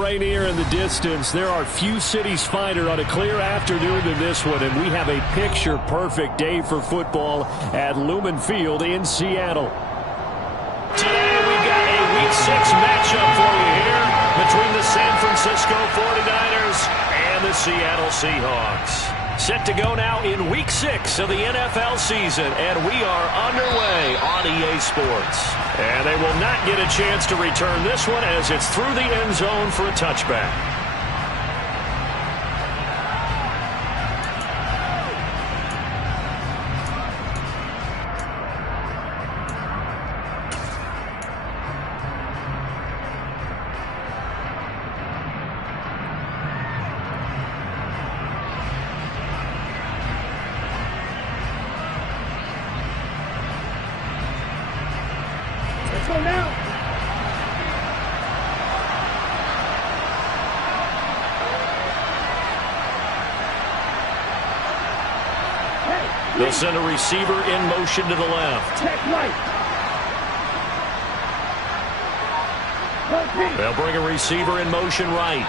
Rainier in the distance. There are few cities finer on a clear afternoon than this one, and we have a picture-perfect day for football at Lumen Field in Seattle. Today we've got a Week 6 matchup for you here between the San Francisco 49ers and the Seattle Seahawks. Set to go now in Week 6 of the NFL season, and we are underway on EA Sports. And they will not get a chance to return this one as it's through the end zone for a touchback. They'll send a receiver in motion to the left. They'll bring a receiver in motion right.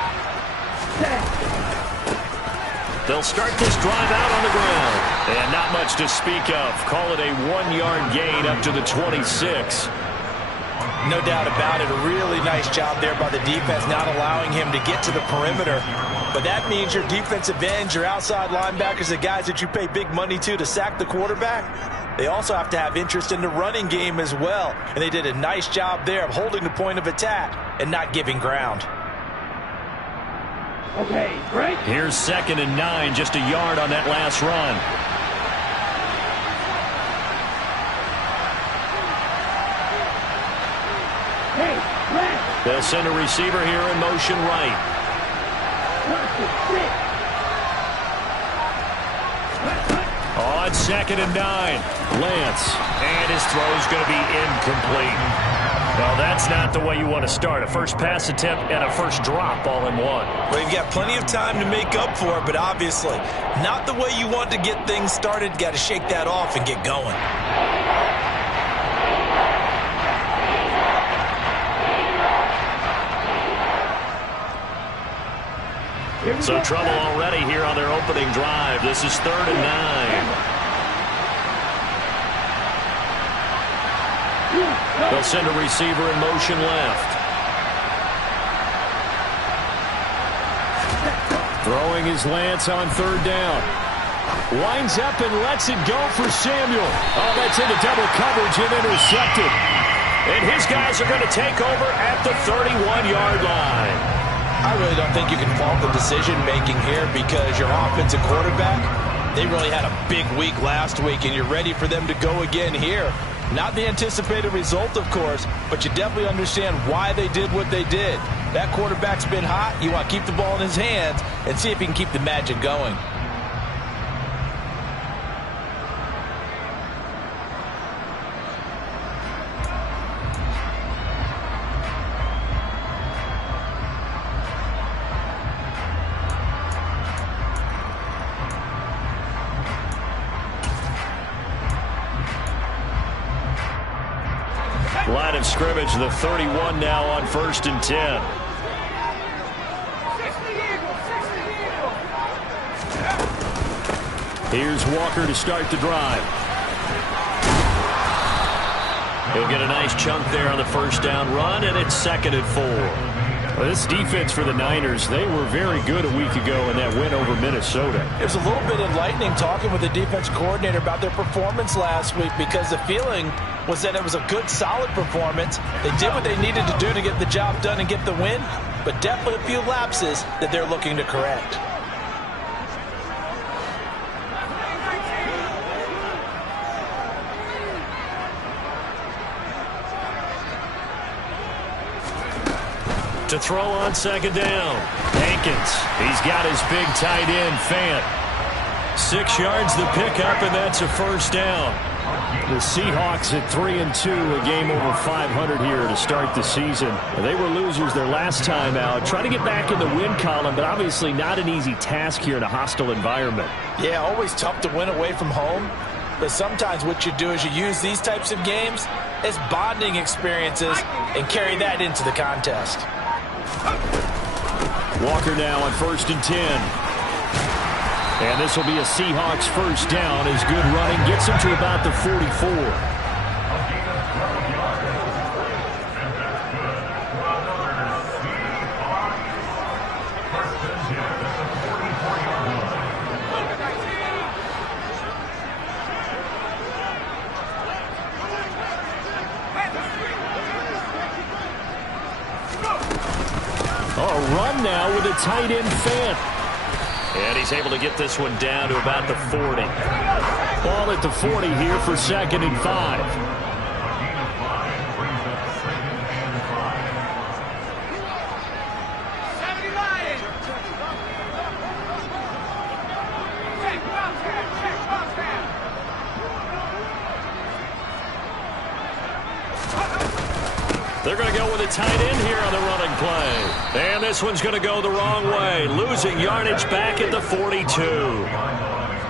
They'll start this drive out on the ground. And not much to speak of. Call it a 1-yard gain up to the 26. No doubt about it. A really nice job there by the defense, not allowing him to get to the perimeter. But that means your defensive ends, your outside linebackers, the guys that you pay big money to sack the quarterback, they also have to have interest in the running game as well. And they did a nice job there of holding the point of attack and not giving ground. Okay, great. Here's 2nd and 9, just a yard on that last run. They'll send a receiver here in motion right. On 2nd and 9, Lance, and his throw's going to be incomplete. Well, that's not the way you want to start. A first pass attempt and a first drop all in one. Well, you've got plenty of time to make up for it, but obviously not the way you want to get things started. Got to shake that off and get going. So trouble already here on their opening drive. This is 3rd and 9. They'll send a receiver in motion left. Throwing his Lance on 3rd down. Winds up and lets it go for Samuel. Oh, that's into double coverage and intercepted. And his guys are going to take over at the 31-yard line. I really don't think you can fault the decision-making here because your offensive quarterback, they really had a big week last week, and you're ready for them to go again here. Not the anticipated result, of course, but you definitely understand why they did what they did. That quarterback's been hot. You want to keep the ball in his hands and see if he can keep the magic going. Line of scrimmage, the 31 now on 1st and 10. Here's Walker to start the drive. He'll get a nice chunk there on the first down run, and it's 2nd and 4. Well, this defense for the Niners, they were very good a week ago in that win over Minnesota. It was a little bit enlightening talking with the defense coordinator about their performance last week because the feeling was that it was a good, solid performance. They did what they needed to do to get the job done and get the win, but definitely a few lapses that they're looking to correct. To throw on 2nd down. Hankins, he's got his big tight end, Fant. 6 yards the pickup, and that's a first down. The Seahawks at 3-2, a game over 500 here to start the season. They were losers their last time out. Trying to get back in the win column, but obviously not an easy task here in a hostile environment. Yeah, always tough to win away from home. But sometimes what you do is you use these types of games as bonding experiences and carry that into the contest. Walker now on 1st and 10. And this will be a Seahawks first down as good running gets him to about the 44. Now with a tight end fan. And he's able to get this one down to about the 40. Ball at the 40 here for 2nd and 5. They're going to go with a tight end here on the running play. And this one's going to go the wrong way. Losing yardage back at the 42.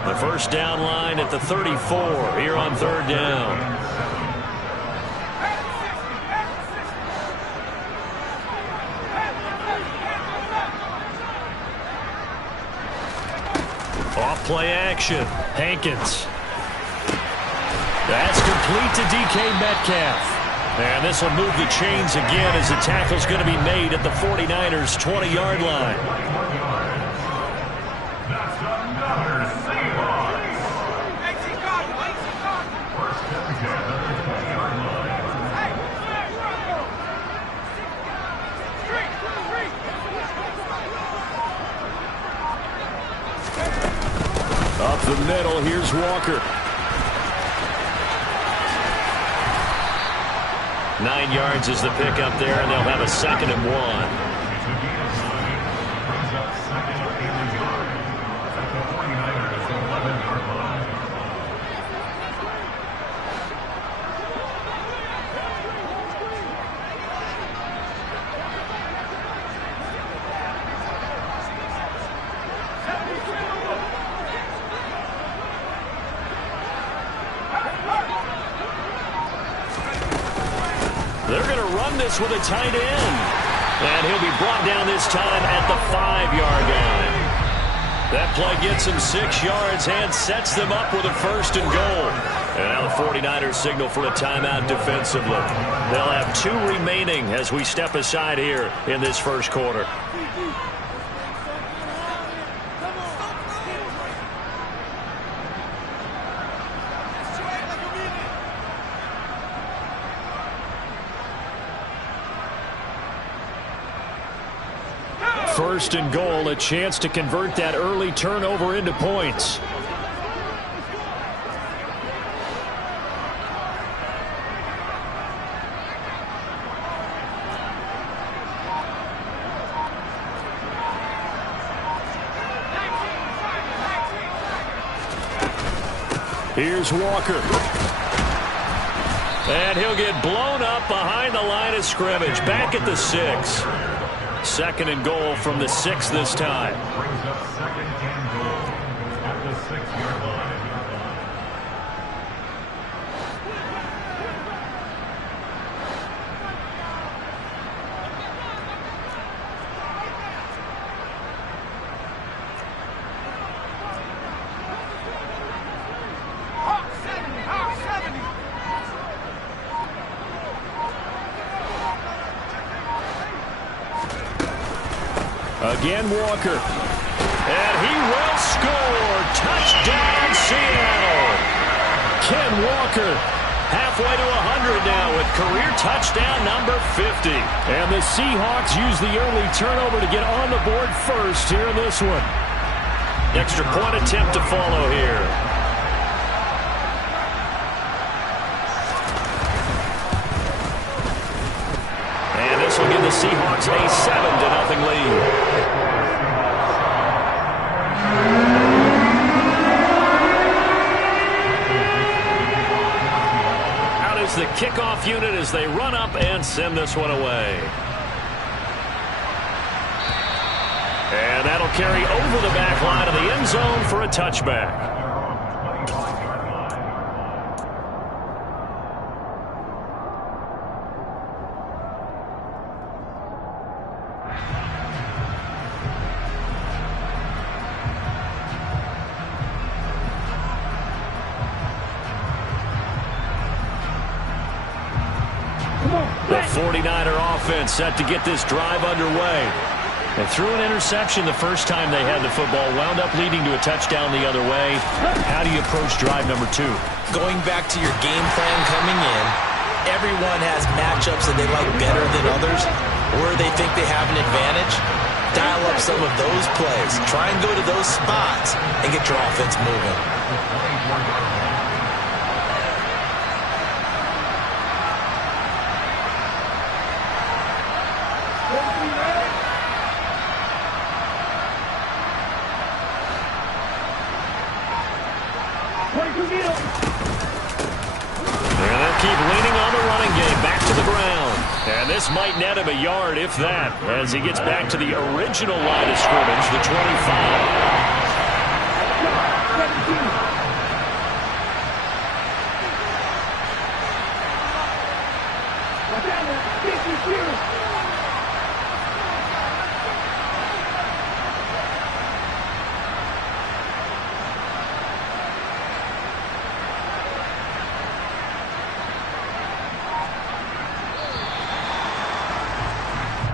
The first down line at the 34 here on 3rd down. Off play action. Hankins. That's complete to DK Metcalf. And this will move the chains again as the tackle's going to be made at the 49ers' 20-yard line. Up the middle, here's Walker. 9 yards is the pickup there, and they'll have a 2nd and 1. They're going to run this with a tight end. And he'll be brought down this time at the 5-yard line. That play gets him 6 yards and sets them up with a 1st and goal. And now the 49ers signal for a timeout defensively. They'll have 2 remaining as we step aside here in this first quarter. First and goal, a chance to convert that early turnover into points. Here's Walker. And he'll get blown up behind the line of scrimmage, back at the 6. 2nd and goal from the 6 this time. Brings up 2nd and goal at the 6-yard line. Again, Walker. And he will score. Touchdown, Seattle. Ken Walker halfway to 100 now with career touchdown number 50. And the Seahawks use the early turnover to get on the board first here in this one. Extra point attempt to follow here. And this will give the Seahawks a 7-0 lead. The kickoff unit as they run up and send this one away. And that'll carry over the back line of the end zone for a touchback. The 49er offense set to get this drive underway. They threw an interception the first time they had the football, wound up leading to a touchdown the other way. How do you approach drive number 2? Going back to your game plan coming in, everyone has matchups that they like better than others, where they think they have an advantage. Dial up some of those plays. Try and go to those spots and get your offense moving. And they'll keep leaning on the running game. Back to the ground. And this might net him a yard, if that, as he gets back to the original line of scrimmage, the 25.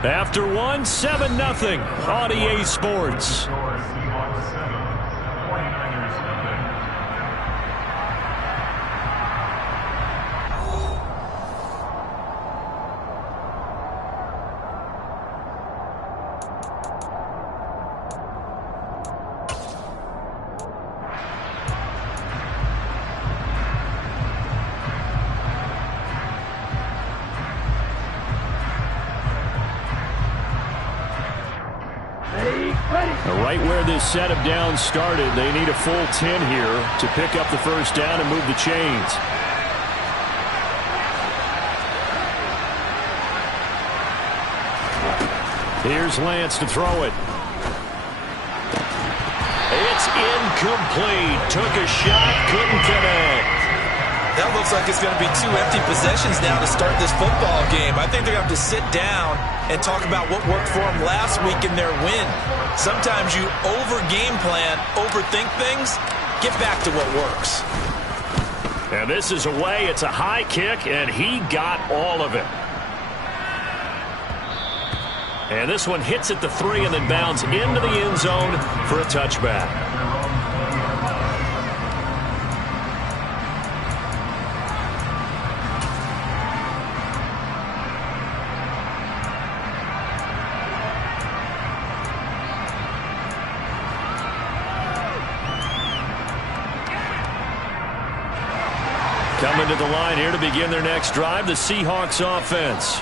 After one, 7-0 on EA Sports. Seahawks 7, 49ers nothing. Right where this set of downs started, they need a full 10 here to pick up the first down and move the chains. Here's Lance to throw it. It's incomplete. Took a shot, couldn't connect. That looks like it's going to be 2 empty possessions now to start this football game. I think they're going to have to sit down and talk about what worked for them last week in their win. Sometimes you over-game plan, overthink things. Get back to what works. And this is away. It's a high kick, and he got all of it. And this one hits at the 3 and then bounds into the end zone for a touchback. Coming to the line here to begin their next drive, the Seahawks offense.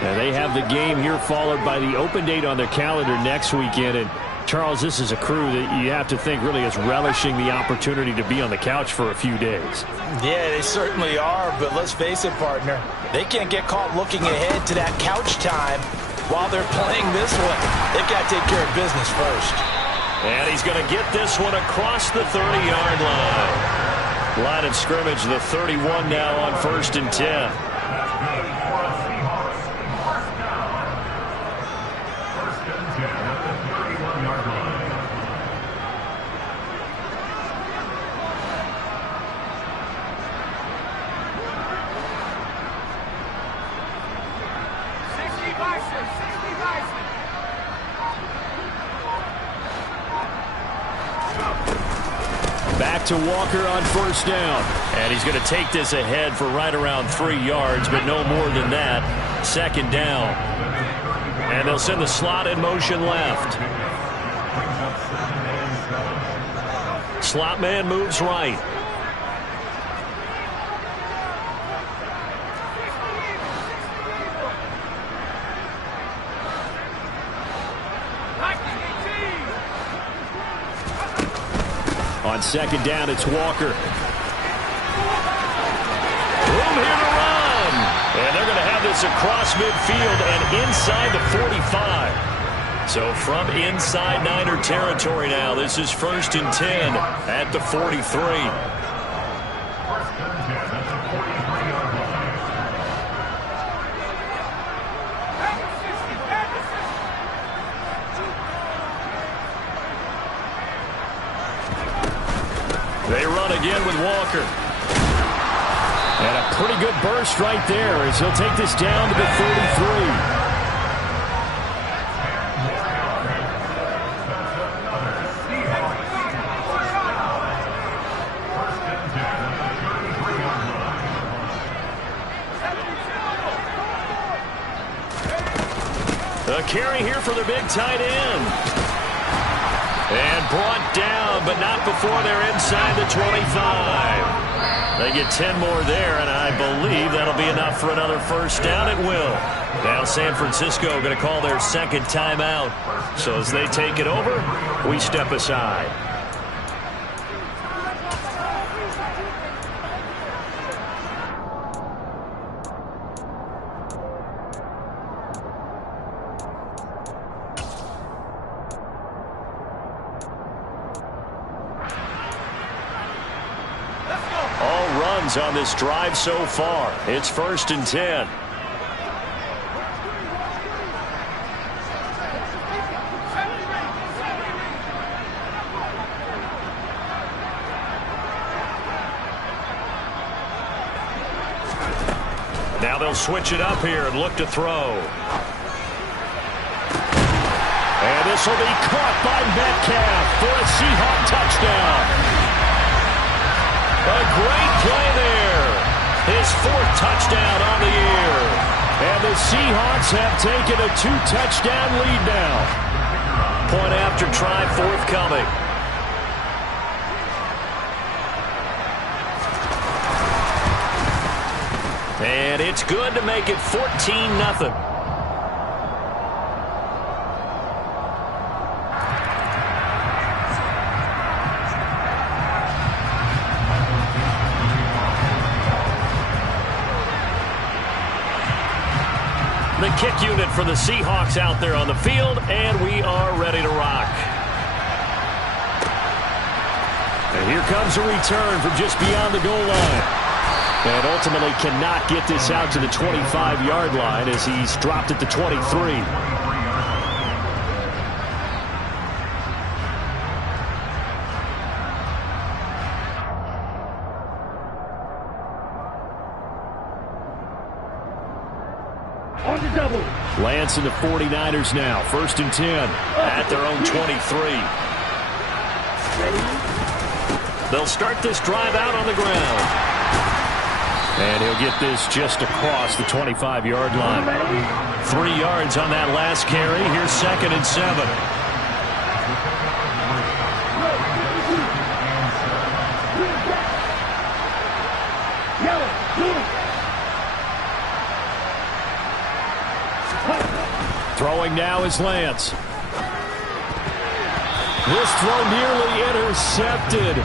And they have the game here followed by the open date on their calendar next weekend. And Charles, this is a crew that you have to think really is relishing the opportunity to be on the couch for a few days. Yeah, they certainly are, but let's face it, partner. They can't get caught looking ahead to that couch time while they're playing this one. They've got to take care of business first. And he's going to get this one across the 30-yard line. Line of scrimmage, the 31 now on 1st and 10. Back to Walker on 1st down. And he's going to take this ahead for right around 3 yards, but no more than that. 2nd down. And they'll send the slot in motion left. Slot man moves right. On 2nd down, it's Walker. Room here to run. And they're going to have this across midfield and inside the 45. So from inside Niner territory now, this is 1st and 10 at the 43. They run again with Walker. And a pretty good burst right there as he'll take this down to the 33. A carry here for the big tight end. And brought down, but not before they're inside the 25. They get 10 more there, and I believe that'll be enough for another first down. It will. Now San Francisco going to call their second timeout. So as they take it over, we step aside. On this drive so far. It's 1st and 10. Now they'll switch it up here and look to throw. And this will be caught by Metcalf for a Seahawk touchdown. A great play there. His 4th touchdown on the year. And the Seahawks have taken a 2-touchdown lead now. Point after try forthcoming. And it's good to make it 14-0. The kick unit for the Seahawks out there on the field, and we are ready to rock. And here comes a return from just beyond the goal line. And ultimately cannot get this out to the 25-yard line as he's dropped at the 23. Lance and the 49ers now. 1st and 10 at their own 23. They'll start this drive out on the ground. And he'll get this just across the 25-yard line. 3 yards on that last carry. Here's 2nd and 7. Throwing now is Lance. This throw nearly intercepted.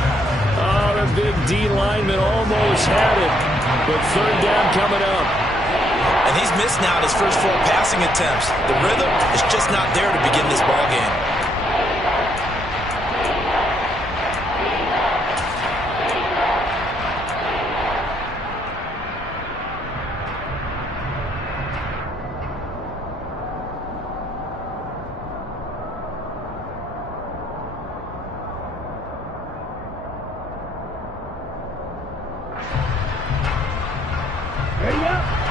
Oh, the big D lineman almost had it. But 3rd down coming up. And he's missed now his first 4 passing attempts. The rhythm is just not there to begin this ball game.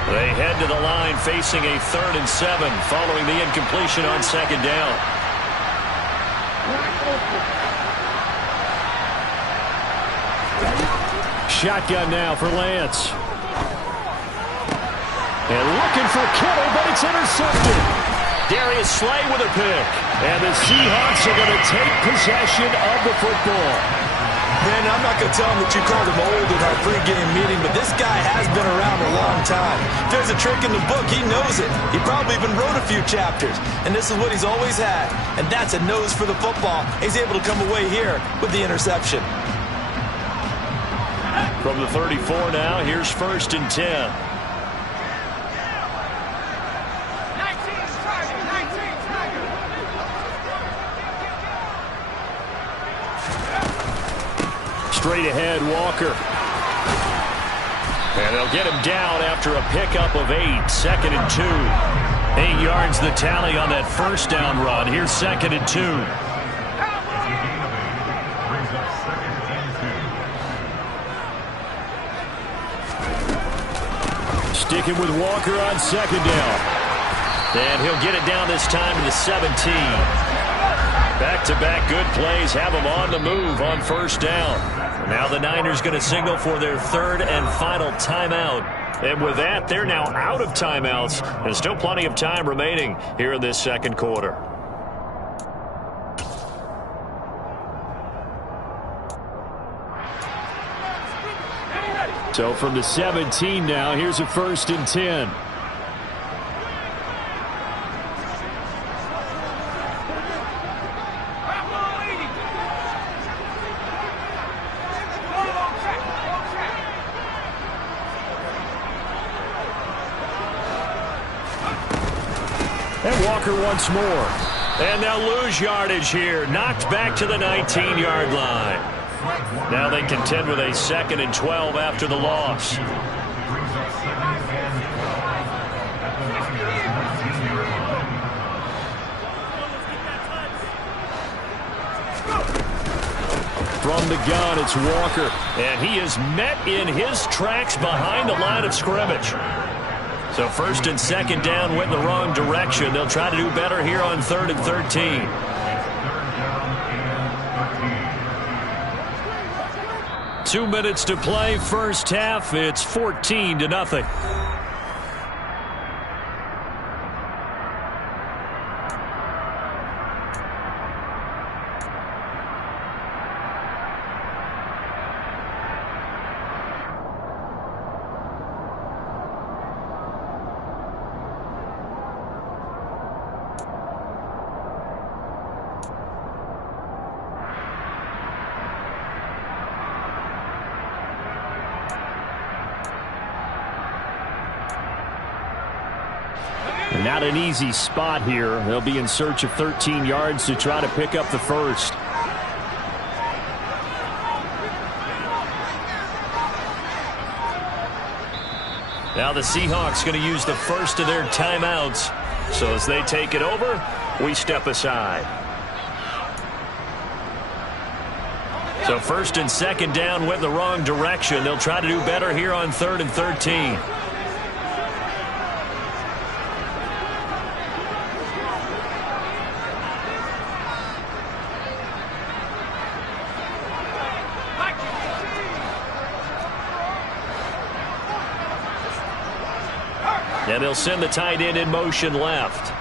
They head to the line facing a 3rd and 7 following the incompletion on 2nd down. Shotgun now for Lance. And looking for Kittle, but it's intercepted. Darius Slay with a pick. And the Seahawks are going to take possession of the football. Man, I'm not going to tell him that you called him old in our pregame meeting, but this guy has been around a long time. If there's a trick in the book, he knows it. He probably even wrote a few chapters, and this is what he's always had, and that's a nose for the football. He's able to come away here with the interception. From the 34 now, here's 1st and 10. Straight ahead, Walker. And they'll get him down after a pickup of 8. 2nd and 2. 8 yards the tally on that 1st down run. Here's 2nd and 2. Sticking with Walker on second down. And he'll get it down this time to the 17. Back-to-back good plays have him on the move on first down. Now the Niners going to signal for their third and final timeout. And with that, they're now out of timeouts. There's still plenty of time remaining here in this second quarter. So from the 17 now, here's a 1st and 10. And Walker once more. And they'll lose yardage here. Knocked back to the 19-yard line. Now they contend with a 2nd and 12 after the loss. From the gun, it's Walker. And he is met in his tracks behind the line of scrimmage. So 1st and 2nd down went in the wrong direction. They'll try to do better here on 3rd and 13. 2 minutes to play, first half. It's 14-0. Not an easy spot here. They'll be in search of 13 yards to try to pick up the first. Now the Seahawks going to use the first of their timeouts. So as they take it over, we step aside. So 1st and 2nd down went the wrong direction. They'll try to do better here on 3rd and 13. And they'll send the tight end in motion left.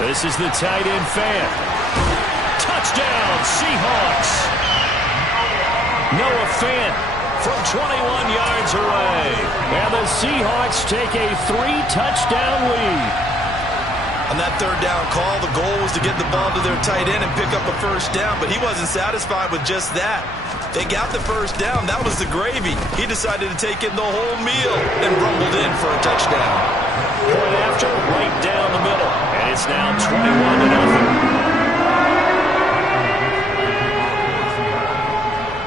This is the tight end fan. Touchdown, Seahawks. Noah Fant from 21 yards away. And the Seahawks take a 3-touchdown lead. On that 3rd down call, the goal was to get the ball to their tight end and pick up a first down, but he wasn't satisfied with just that. They got the first down. That was the gravy. He decided to take in the whole meal and rumbled in for a touchdown. Point after, right down the middle. And it's now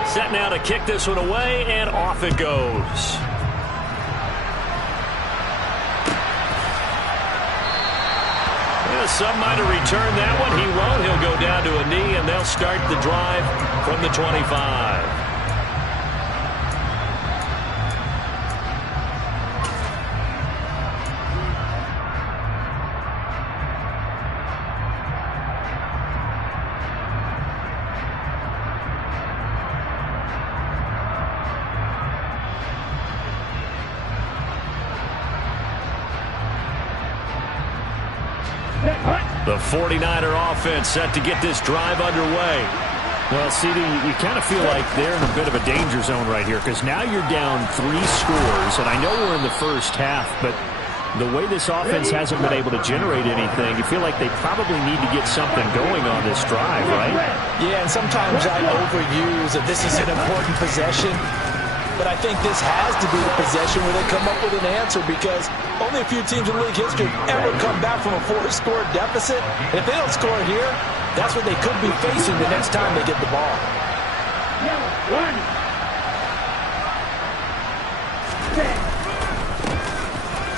21-0. Set now to kick this one away, and off it goes. Some might have returned that one. He won't. He'll go down to a knee, and they'll start the drive from the 25. The 49er offense set to get this drive underway. Well, CD, you kind of feel like they're in a bit of a danger zone right here because now you're down 3 scores, and I know we're in the first half, but the way this offense hasn't been able to generate anything, you feel like they probably need to get something going on this drive, right? Yeah, and sometimes I overuse that this is an important possession. But I think this has to be the possession where they come up with an answer because only a few teams in league history ever come back from a 4-score deficit. And if they don't score here, that's what they could be facing the next time they get the ball.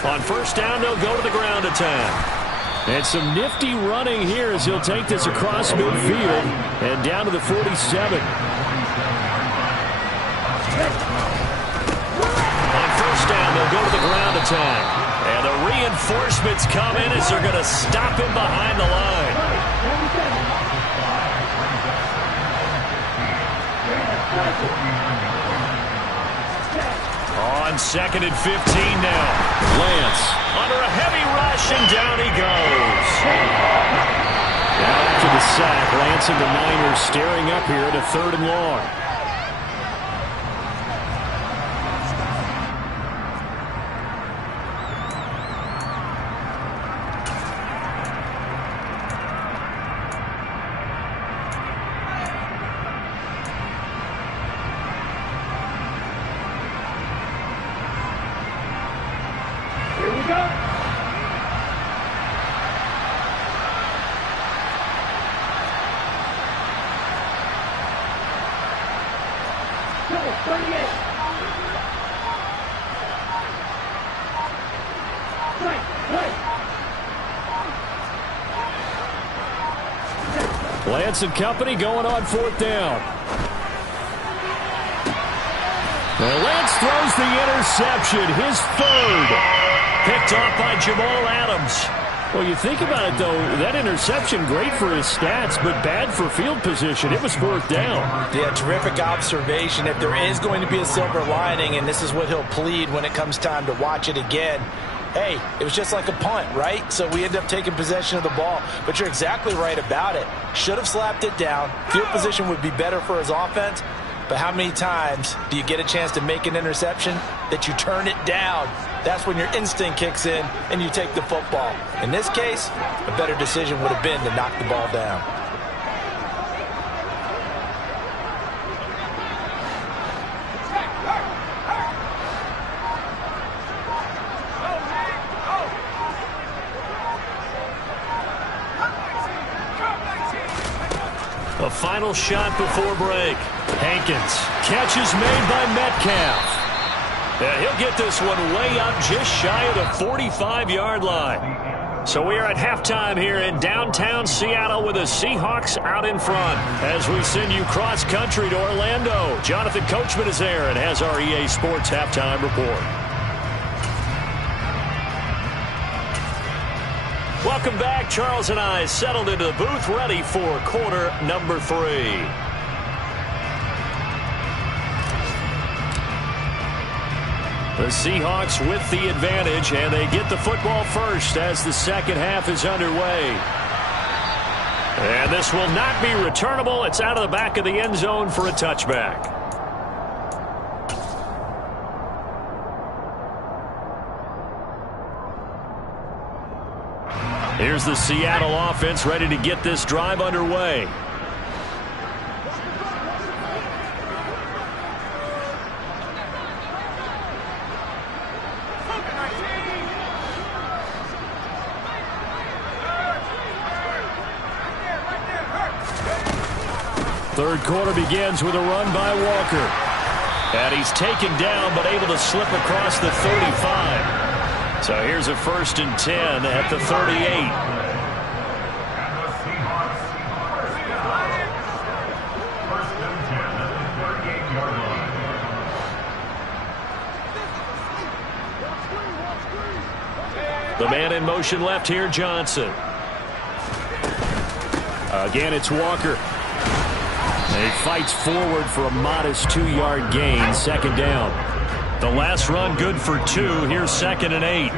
On first down, they'll go to the ground attack. And some nifty running here as he'll take this across midfield and down to the 47. On first down, they'll go to the ground attack. And the reinforcements come in as they're going to stop him behind the line. On 2nd and 15 now. Lance under a heavy rush, and down he goes. Now after the sack, Lance and the Niners staring up here at a 3rd and long. Lance and company going on 4th down. And Lance throws the interception, his 3rd. Picked off by Jamal Adams. Well, you think about it, though, that interception, great for his stats, but bad for field position. It was 4th down. Yeah, terrific observation. If there is going to be a silver lining, and this is what he'll plead when it comes time to watch it again, hey, it was just like a punt, right? So we end up taking possession of the ball. But you're exactly right about it. Should have slapped it down. Field position would be better for his offense. But how many times do you get a chance to make an interception that you turn it down? That's when your instinct kicks in and you take the football. In this case, a better decision would have been to knock the ball down. A final shot before break. Hankins. Catch is made by Metcalf. And he'll get this one way up just shy of the 45-yard line. So we are at halftime here in downtown Seattle with the Seahawks out in front. As we send you cross-country to Orlando, Jonathan Coachman is there and has our EA Sports halftime report. Welcome back. Charles and I settled into the booth, ready for quarter number 3. The Seahawks with the advantage, and they get the football first as the second half is underway. And this will not be returnable. It's out of the back of the end zone for a touchback. Here's the Seattle offense ready to get this drive underway. Third quarter begins with a run by Walker. And he's taken down but able to slip across the 35. So here's a 1st and 10 at the 38. The man in motion left here, Johnson. Again, it's Walker. And he fights forward for a modest 2-yard gain, 2nd down. The last run good for 2. Here's 2nd and 8.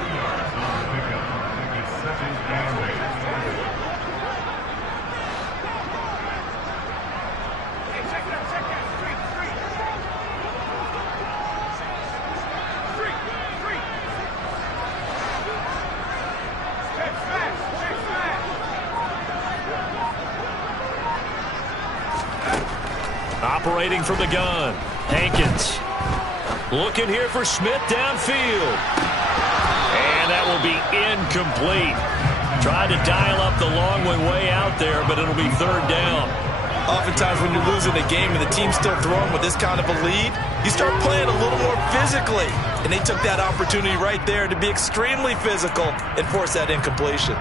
Operating from the gun, Hankins. Looking here for Smith downfield. And that will be incomplete. Tried to dial up the long way out there, but it'll be 3rd down. Oftentimes when you're losing a game and the team's still throwing with this kind of a lead, you start playing a little more physically. And they took that opportunity right there to be extremely physical and force that incompletion.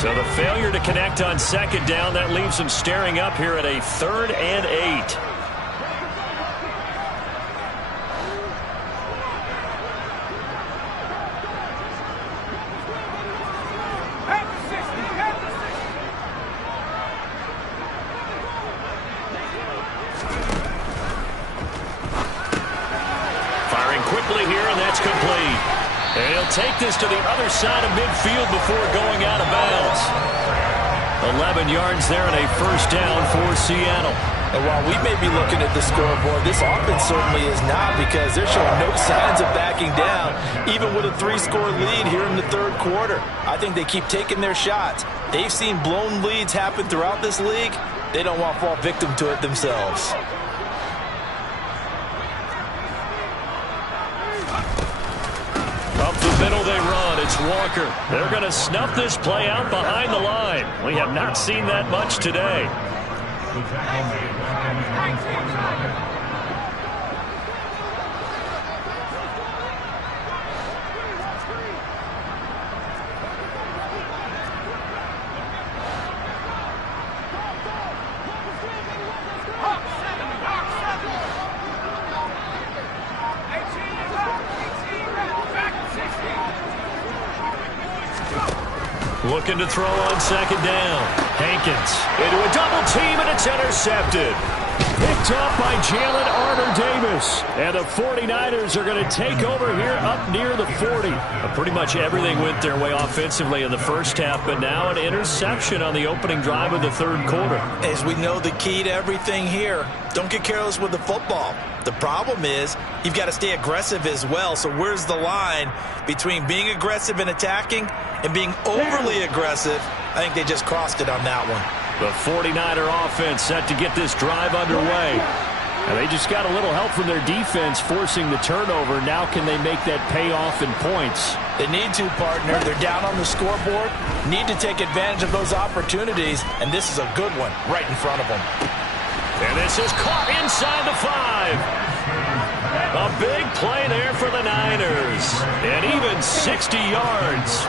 So the failure to connect on second down, that leaves them staring up here at a 3rd and 8. Firing quickly here, and that's complete. And he'll take this to the other side of midfield before going out of bounds. 11 yards there and a first down for Seattle. And while we may be looking at the scoreboard, this offense certainly is not, because they're showing no signs of backing down, even with a 3-score lead here in the third quarter. I think they keep taking their shots. They've seen blown leads happen throughout this league. They don't want to fall victim to it themselves. Up the middle they run. It's Walker. They're going to snuff this play out behind the line. We have not seen that much today. The tackle made by number 29. Looking to throw on second down. Hankins into a double team, and it's intercepted. Picked off by Jalen Armour-Davis. And the 49ers are going to take over here up near the 40. Pretty much everything went their way offensively in the first half, but now an interception on the opening drive of the third quarter. As we know, the key to everything here, don't get careless with the football. The problem is you've got to stay aggressive as well. So where's the line between being aggressive and attacking and being overly aggressive? I think they just crossed it on that one. The 49er offense set to get this drive underway. And they just got a little help from their defense forcing the turnover. Now can they make that pay off in points? They need to, partner. They're down on the scoreboard. Need to take advantage of those opportunities. And this is a good one right in front of them. And this is caught inside the 5. A big play there for the Niners. And even 60 yards.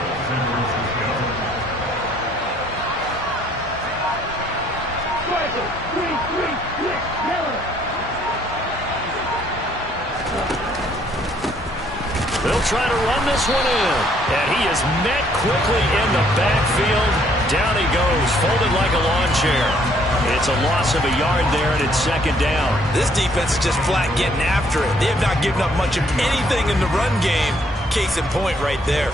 They'll try to run this one in. And he is met quickly in the backfield. Down he goes, folded like a lawn chair. It's a loss of a yard there, and it's second down. This defense is just flat getting after it. They have not given up much of anything in the run game. Case in point right there.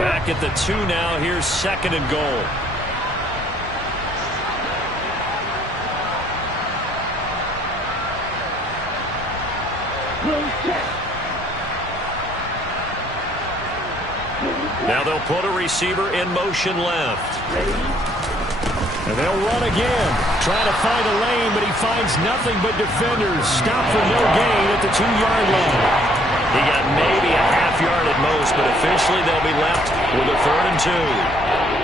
Back at the 2 now. Here's second and goal. Now they'll put a receiver in motion left. And they'll run again. Trying to find a lane, but he finds nothing but defenders. Stop for no gain at the 2-yard line. He got maybe a half yard at most, but officially they'll be left with a 3rd and 2.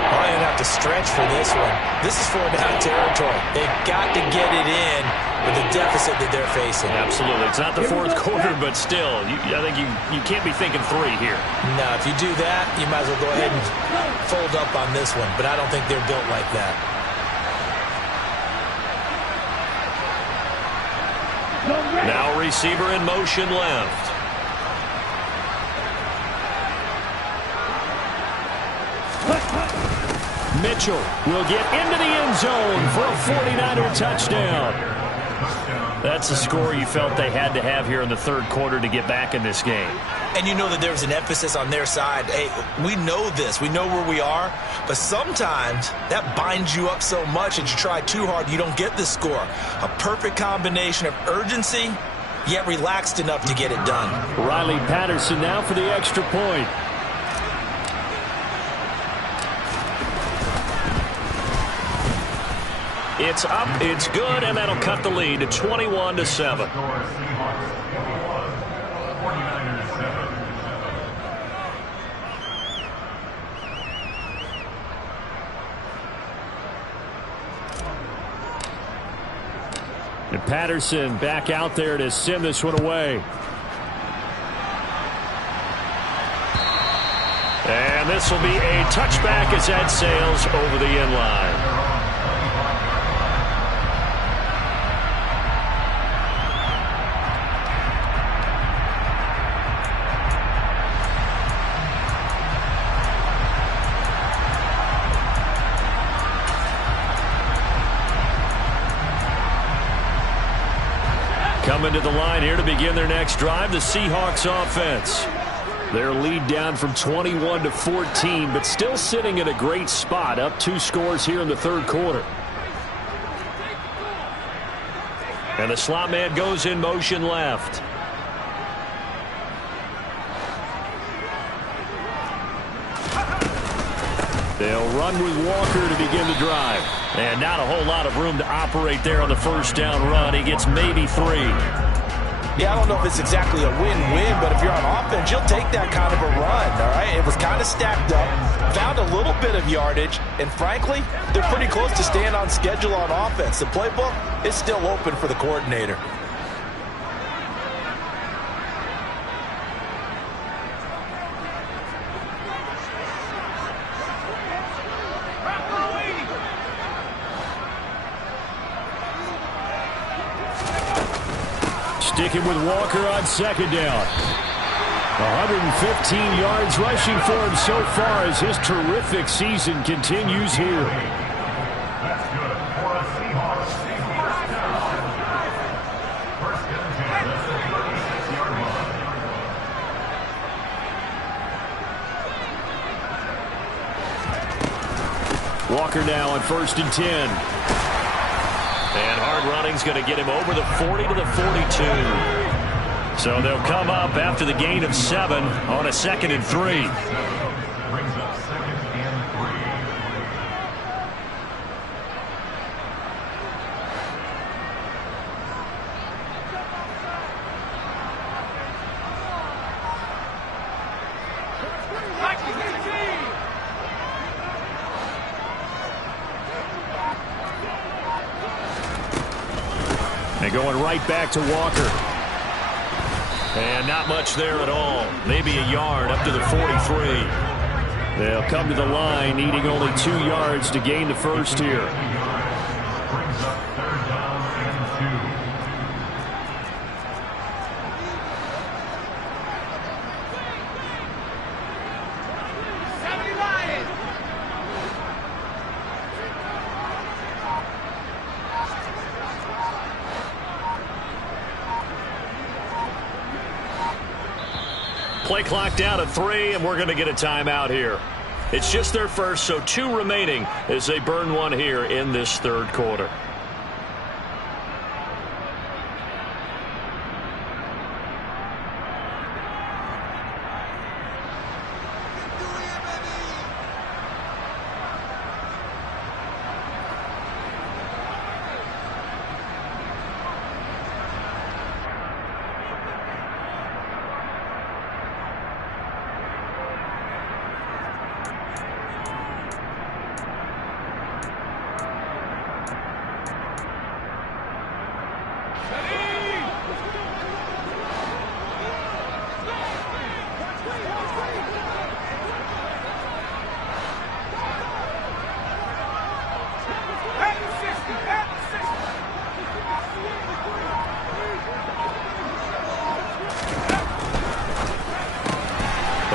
Probably going to have to stretch for this one. This is 4-down territory. They've got to get it in with the deficit that they're facing. Absolutely. It's not the fourth quarter, but still, I think you can't be thinking 3 here. No, if you do that, you might as well go ahead and fold up on this one, but I don't think they're built like that. Now receiver in motion left. Mitchell will get into the end zone for a 49er touchdown. That's the score you felt they had to have here in the third quarter to get back in this game. And you know that there's an emphasis on their side. Hey, we know this. We know where we are. But sometimes that binds you up so much that you try too hard, you don't get the score. A perfect combination of urgency, yet relaxed enough to get it done. Riley Patterson now for the extra point. It's up, it's good, and that'll cut the lead to 21-7. And Patterson back out there to send this one away. And this will be a touchback as that sails over the end line. Coming to the line here to begin their next drive, the Seahawks offense. Their lead down from 21 to 14, but still sitting in a great spot, up 2 scores here in the third quarter. And the slot man goes in motion left. They'll run with Walker to begin the drive. And not a whole lot of room to operate there on the first down run. He gets maybe 3. Yeah, I don't know if it's exactly a win-win, but if you're on offense, you'll take that kind of a run, all right? It was kind of stacked up, found a little bit of yardage, and frankly, they're pretty close to staying on schedule on offense. The playbook is still open for the coordinator. Sticking with Walker on second down. 115 yards rushing for him so far as his terrific season continues here. That's good for a Seahawks. First down. First and 10 at the 36-yard line. Walker now on first and 10. And hard running's going to get him over the 40 to the 42. So they'll come up after the gain of 7 on a 2nd and 3. Brings up 2nd and 3. And going right back to Walker. And not much there at all. Maybe a yard up to the 43. They'll come to the line needing only 2 yards to gain the first here. Brings up 3rd down and 2. Play clock down to 3, and we're going to get a timeout here. It's just their first, so 2 remaining as they burn one here in this third quarter.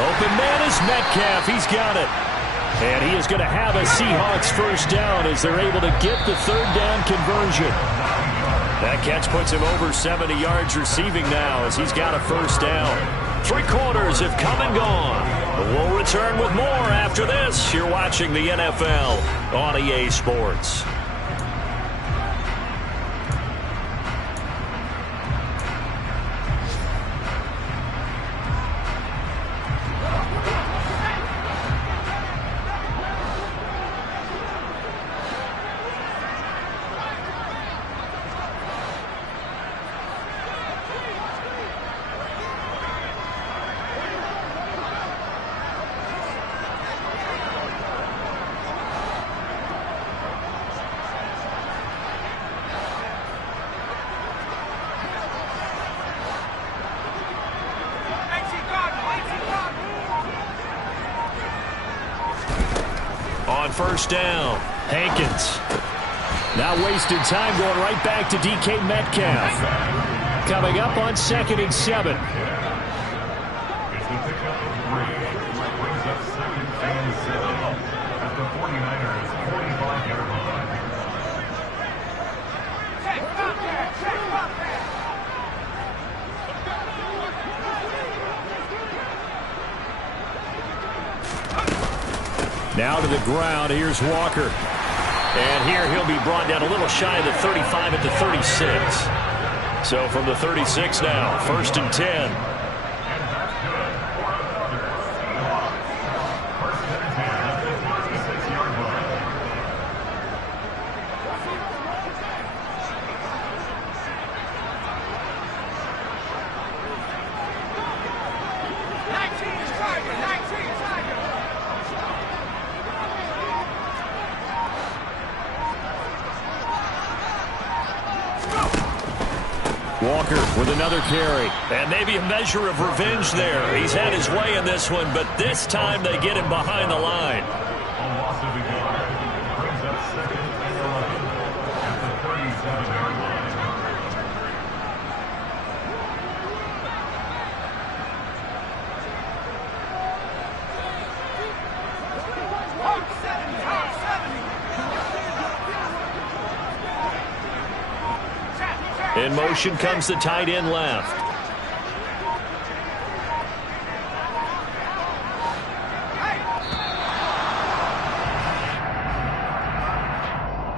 Open man is Metcalf. He's got it. And he is going to have a Seahawks first down as they're able to get the 3rd down conversion. That catch puts him over 70 yards receiving now as he's got a first down. 3 quarters have come and gone. But we'll return with more after this. You're watching the NFL on EA Sports. first down. Hankins. Now wasting time going right back to DK Metcalf. Coming up on 2nd and 7. It's the pickup of 3. Brings up 2nd and 7 at the 49ers' 45-yard line. Now to the ground. Here's Walker. And here he'll be brought down a little shy of the 35 at the 36. So from the 36 now, 1st and 10. Walker with another carry. And maybe a measure of revenge there. He's had his way in this one, but this time they get him behind the line. A loss of a yard. Brings up 2nd and 11 at the 37-yard line. In motion comes the tight end left.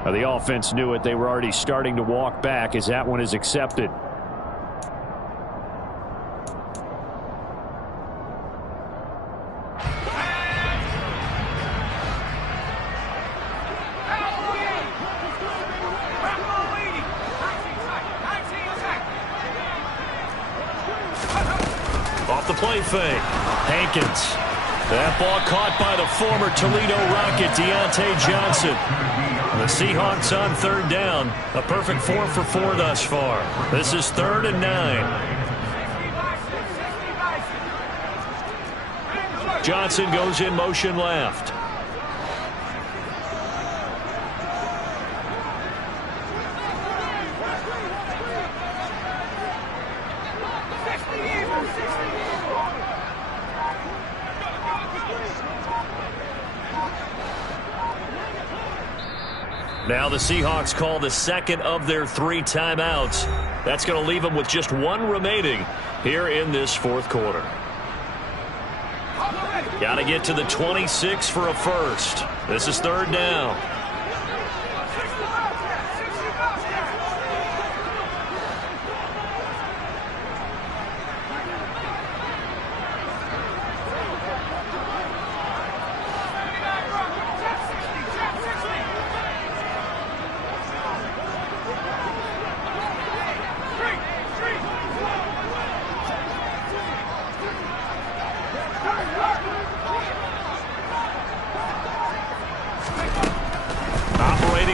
Now the offense knew it. They were already starting to walk back as that one is accepted. Off the play fake. Hankins. That ball caught by the former Toledo Rocket, Deontay Johnson. The Seahawks on 3rd down. A perfect 4 for 4 thus far. This is 3rd and 9. Johnson goes in motion left. Now the Seahawks call the 2nd of their 3 timeouts. That's going to leave them with just 1 remaining here in this 4th quarter. Got to get to the 26 for a first. This is 3rd down.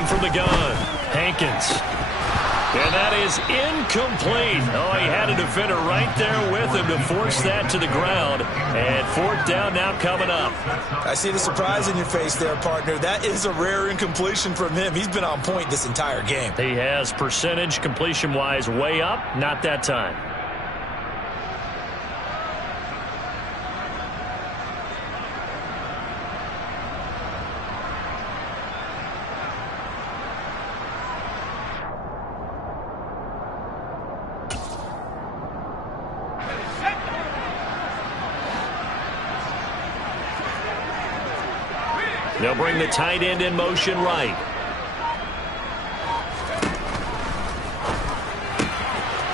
From the gun, Hankins. And that is incomplete. Oh, he had a defender right there with him to force that to the ground. And 4th down now coming up. I see the surprise in your face there, partner. That is a rare incompletion from him. He's been on point this entire game. He has percentage completion-wise way up. Not that time. They'll bring the tight end in motion right.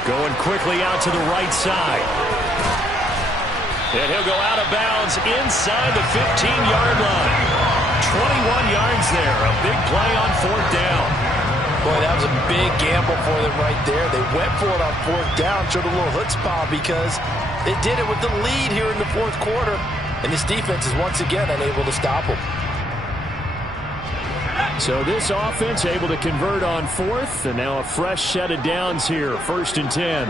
Going quickly out to the right side. And he'll go out of bounds inside the 15-yard line. 21 yards there. A big play on 4th down. Boy, that was a big gamble for them right there. They went for it on 4th down, showed a little chutzpah because they did it with the lead here in the 4th quarter. And this defense is once again unable to stop them. So this offense able to convert on 4th, and now a fresh set of downs here, 1st and 10.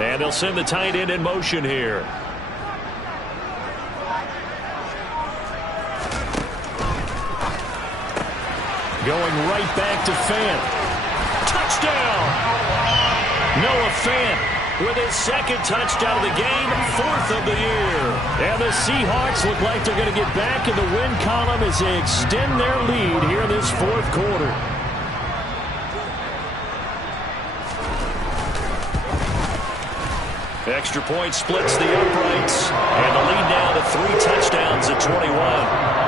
And they'll send the tight end in motion here. Going right back to Fant. Touchdown! Noah Fant with his second touchdown of the game, 4th of the year. And the Seahawks look like they're going to get back in the win column as they extend their lead here in this 4th quarter. Extra point splits the uprights. And the lead now to 3 touchdowns at 21.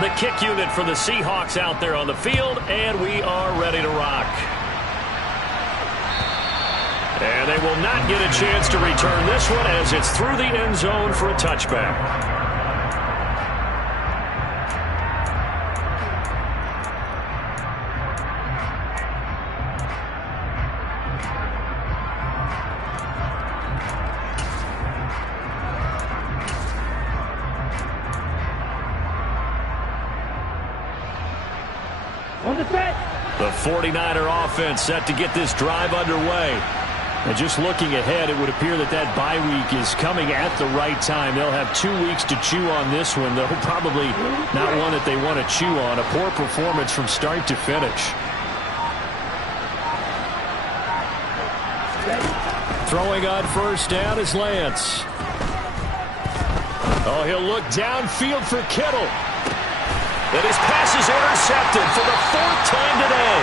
The kick unit for the Seahawks out there on the field, and we are ready to rock. And they will not get a chance to return this one as it's through the end zone for a touchback. The 49er offense set to get this drive underway. And just looking ahead, it would appear that that bye week is coming at the right time. They'll have 2 weeks to chew on this one, though probably not one that they want to chew on. A poor performance from start to finish. Throwing on first down is Lance. Oh, he'll look downfield for Kittle. And his pass is intercepted for the 4th time today.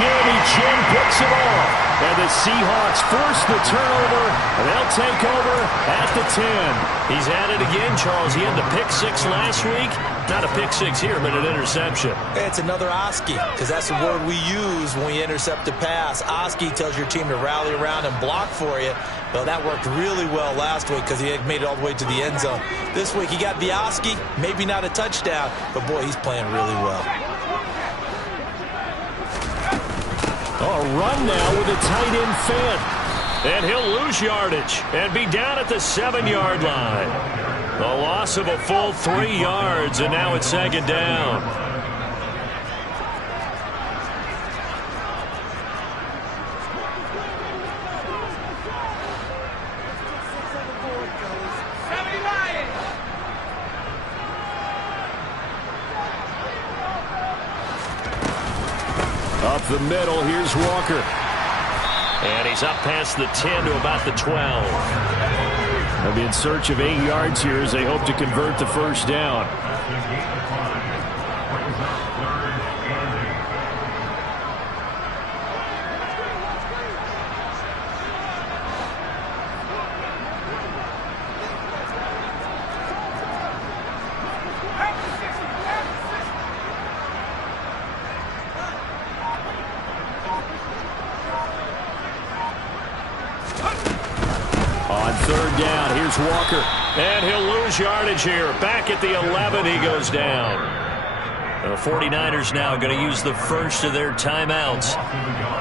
Jeremy Chin picks it off. And the Seahawks force the turnover, and they'll take over at the 10. He's at it again, Charles. He had the pick 6 last week. Not a pick 6 here, but an interception. It's another Oski, because that's the word we use when we intercept a pass. Oski tells your team to rally around and block for you. Well, that worked really well last week because he had made it all the way to the end zone. This week he got the Oski, maybe not a touchdown, but boy, he's playing really well. Oh, run now with a tight end Fant. And he'll lose yardage and be down at the 7-yard line. A loss of a full 3 yards, and now it's 2nd down. Up the middle, here's Walker. And he's up past the 10 to about the 12. They'll be in search of 8 yards here as they hope to convert the first down. On 3rd down, here's Walker. And he'll lose yardage here. Back at the 11, he goes down. The 49ers now going to use the first of their timeouts.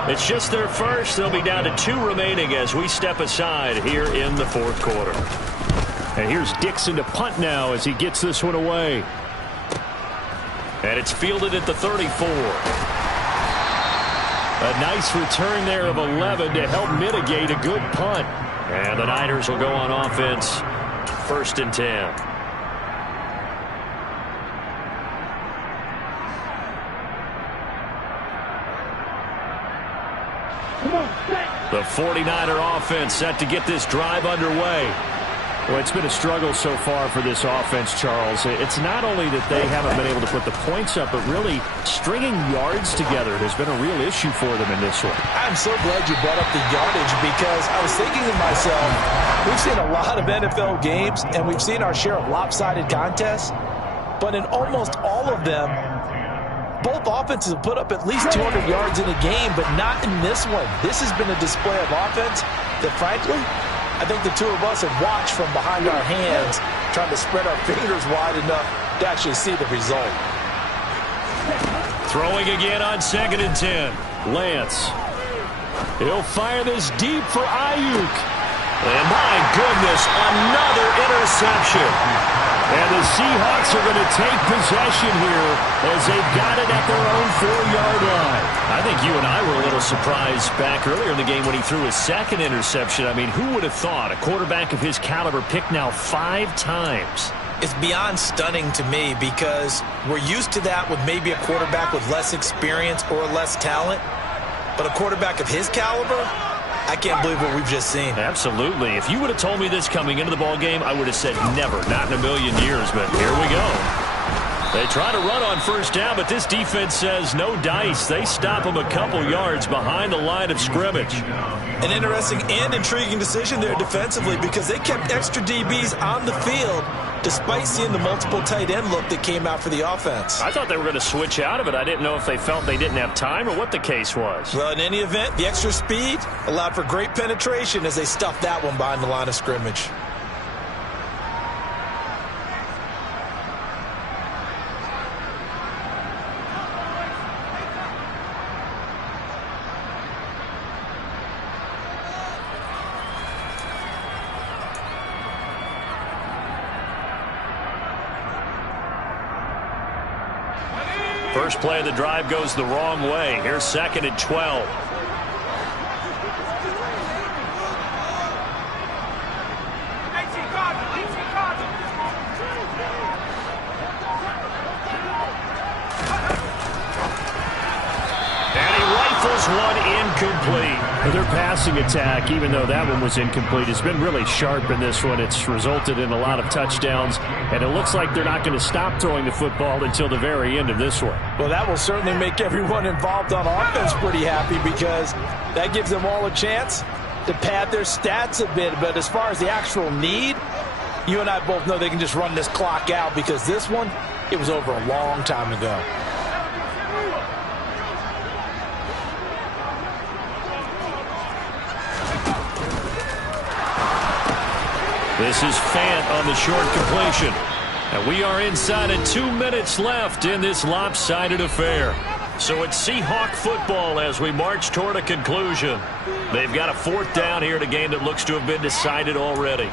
It's just their first. They'll be down to 2 remaining as we step aside here in the 4th quarter. And here's Dixon to punt now as he gets this one away. And it's fielded at the 34. A nice return there of 11 to help mitigate a good punt. And the Niners will go on offense, 1st and 10. The 49er offense set to get this drive underway. Well, it's been a struggle so far for this offense, Charles. It's not only that they haven't been able to put the points up, but really stringing yards together has been a real issue for them in this one. I'm so glad you brought up the yardage because I was thinking to myself, we've seen a lot of NFL games and we've seen our share of lopsided contests, but in almost all of them, both offenses have put up at least 200 yards in a game, but not in this one. This has been a display of offense that, frankly, I think the 2 of us have watched from behind our hands, trying to spread our fingers wide enough to actually see the result. Throwing again on 2nd and 10. Lance. He'll fire this deep for Ayuk. And my goodness, another interception. And the Seahawks are going to take possession here as they've got it at their own 4-yard line. I think you and I were a little surprised back earlier in the game when he threw his second interception. I mean, who would have thought a quarterback of his caliber picked now 5 times? It's beyond stunning to me because we're used to that with maybe a quarterback with less experience or less talent. But a quarterback of his caliber, I can't believe what we've just seen. Absolutely. If you would have told me this coming into the ball game, I would have said never, not in a million years. But here we go. They try to run on first down, but this defense says no dice. They stop them a couple yards behind the line of scrimmage. An interesting and intriguing decision there defensively because they kept extra DBs on the field despite seeing the multiple tight end look that came out for the offense. I thought they were going to switch out of it. I didn't know if they felt they didn't have time or what the case was. Well, in any event, the extra speed allowed for great penetration as they stuffed that one behind the line of scrimmage. First play of the drive goes the wrong way. Here's 2nd and 12. And he rifles one incomplete. Their passing attack, even though that one was incomplete, has been really sharp in this one. It's resulted in a lot of touchdowns, and it looks like they're not going to stop throwing the football until the very end of this one. Well, that will certainly make everyone involved on offense pretty happy because that gives them all a chance to pad their stats a bit. But as far as the actual need, you and I both know they can just run this clock out because this one, it was over a long time ago. This is Fant on the short completion. And we are inside of 2 minutes left in this lopsided affair. So it's Seahawk football as we march toward a conclusion. They've got a 4th down here in a game that looks to have been decided already.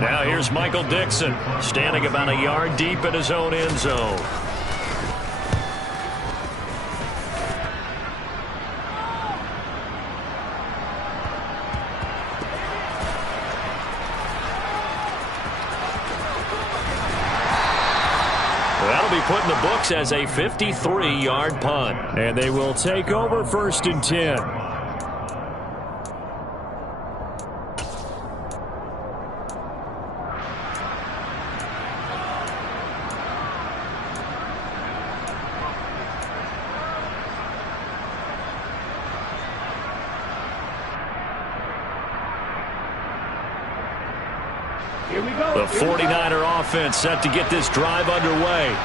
Now here's Michael Dixon standing about a yard deep in his own end zone. Put in the books as a 53-yard punt. And they will take over 1st and 10. Here we go. The 49er offense set to get this drive underway.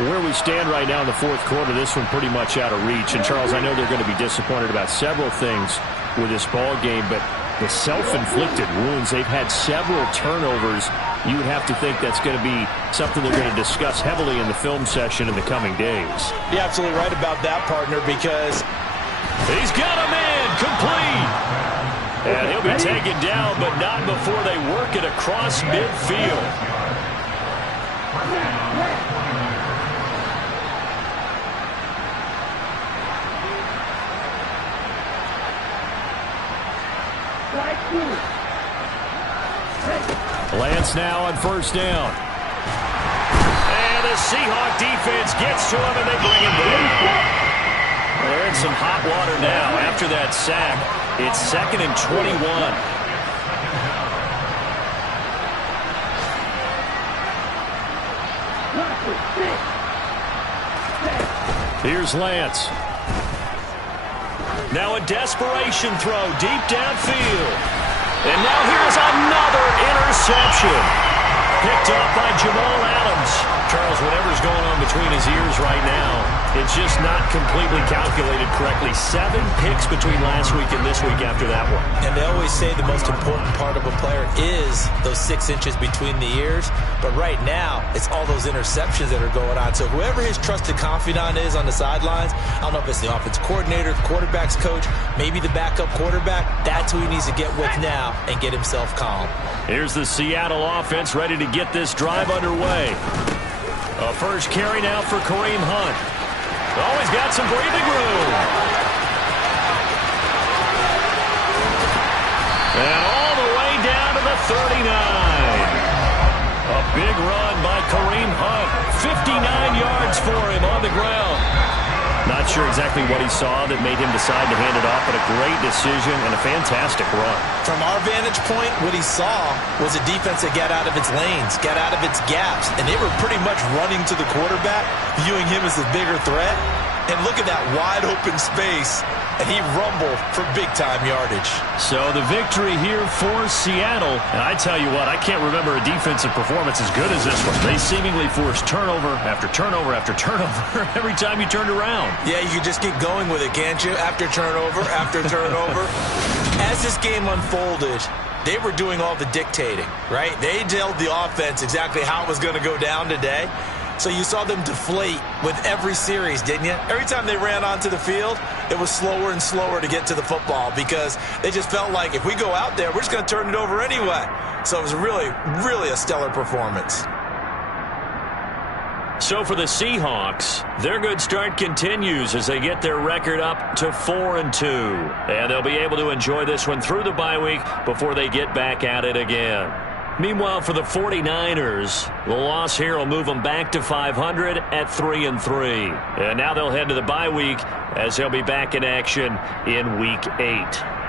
Where we stand right now in the 4th quarter, this one pretty much out of reach. And, Charles, I know they're going to be disappointed about several things with this ball game, but the self-inflicted wounds, they've had several turnovers. You would have to think that's going to be something they're going to discuss heavily in the film session in the coming days. You're absolutely right about that, partner, because he's got a man complete. And he'll be taken down, but not before they work it across midfield. Lance now on 1st down. And the Seahawk defense gets to him, and they bring him down. They're in some hot water now after that sack. It's 2nd and 21. Here's Lance. Now a desperation throw deep downfield. And now here's another interception. Picked up by Jamal Adams. Charles, whatever's going on between his ears right now, It's just not completely calculated correctly. 7 picks between last week and this week after that one. And they always say the most important part of a player is those 6 inches between the ears. But right now, it's all those interceptions that are going on. So whoever his trusted confidant is on the sidelines, I don't know if it's the offense coordinator, the quarterback's coach, maybe the backup quarterback, that's who he needs to get with now and get himself calm. Here's the Seattle offense ready to get this drive underway. A first carry now for Kareem Hunt. Oh, he's got some breathing room. And all the way down to the 39. A big run by Kareem Hunt. 59 yards for him on the ground. Not sure exactly what he saw that made him decide to hand it off, but a great decision and a fantastic run. From our vantage point, what he saw was a defense that got out of its lanes, got out of its gaps, and they were pretty much running to the quarterback, viewing him as the bigger threat. And look at that wide open space, and he rumbled for big-time yardage. So the victory here for Seattle. And I tell you what, I can't remember a defensive performance as good as this one. They seemingly forced turnover after turnover after turnover every time you turned around. Yeah, you can just keep going with it, can't you? After turnover, after turnover. As this game unfolded, they were doing all the dictating, right? They told the offense exactly how it was going to go down today. So you saw them deflate with every series, didn't you? Every time they ran onto the field, it was slower and slower to get to the football because they just felt like if we go out there, we're just going to turn it over anyway. So it was really, really a stellar performance. So for the Seahawks, their good start continues as they get their record up to 4-2. And they'll be able to enjoy this one through the bye week before they get back at it again. Meanwhile, for the 49ers, the loss here will move them back to 500 at 3-3. And now they'll head to the bye week as they'll be back in action in Week 8.